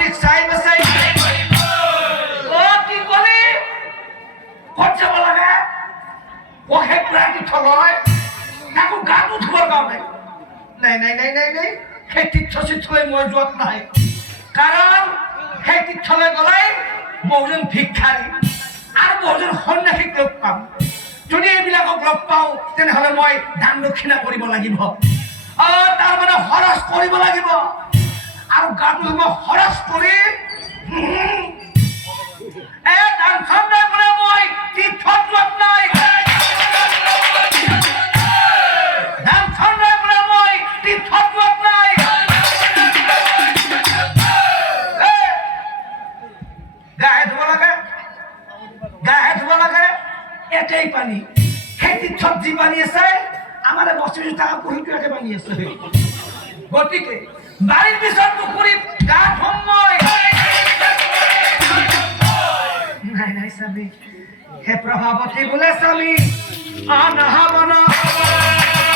তোক চাই বেচাই অ কি কলি ক'ত যাব লাগে অ সেই পুৰা তীৰ্থলৈ তাকো গাটো ধুবৰ কাৰণে নাই নাই নাই নাই নাই সেই তীৰ্থলৈ মই যোৱাত নাই কাৰণ সেই তীৰ্থলৈ গ'লে বহুজন ভিক্ষাৰী আৰু বহুজন সন্যাসীক লগ পাম যদি এইবিলাকক লগ পাওঁ তেনেহ'লে মই দান দক্ষিণা কৰিব লাগিব তাৰ মানে খৰচ কৰিব লাগিব আৰু গাটো মই খৰচ কৰি দান চন্দ্ৰ কৰে মই তীৰ্থত যোৱাত নাই দান চন্দ্ৰ কৰে মই তীৰ্থত যোৱাত নাই গাহে ধুব লাগে একেই পানী সেই তীৰ্থত যি পানী আছে আমাৰ বস্তু টাকা পুহিটো একে পানী আছে গতিকে বাৰীৰ পিছত পুখুৰীত গা ধুম মই নাই নাই স্বামী হে প্ৰভাৱতী বোলে স্বামী নাহাবনা